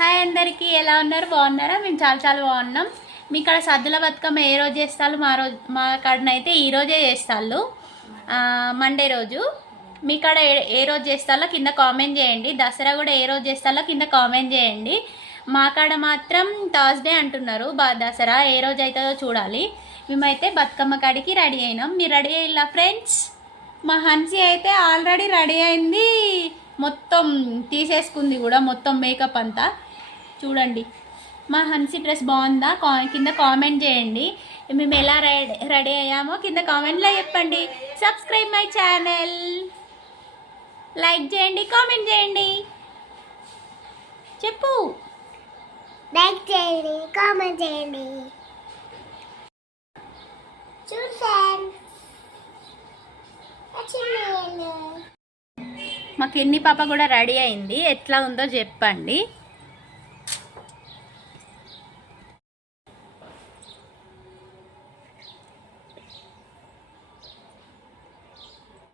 Hi అందరికీ, ఎలా ఉన్నారు? బాగున్నారా? మేము చాలా బాగున్నాం. మీ ఇక్కడ సద్దుల బతుకమ్మ ఏ రోజు చేస్తారు? మా కాడనైతే ఈరోజే చేస్తారు, మండే రోజు. మీ కాడ ఏ రోజు చేస్తారో కింద కామెంట్ చేయండి. దసరా కూడా ఏ రోజు చేస్తారో కింద కామెంట్ చేయండి. మా కాడ మాత్రం థర్స్డే అంటున్నారు. దసరా ఏ రోజు అవుతుందో చూడాలి. మేమైతే బతుకమ్మ కాడికి రెడీ అయినాం. మీరు రెడీ అయ్యిలా ఫ్రెండ్స్? మా హన్సీ అయితే ఆల్రెడీ రెడీ అయింది, మొత్తం తీసేసుకుంది కూడా, మొత్తం మేకప్ అంతా. చూడండి, మా హన్సీ డ్రెస్ బాగుందా? కింద కామెంట్ చేయండి. మేము ఎలా రెడీ అయ్యామో కింద కామెంట్లో చెప్పండి. సబ్స్క్రైబ్ మై ఛానల్, లైక్ చేయండి, కామెంట్ చేయండి. చెప్పు. లైక్ చేయండి, కామెంట్ చేయండి. మా కిన్ని పాప కూడా రెడీ అయింది. ఎట్లా ఉందో చెప్పండి.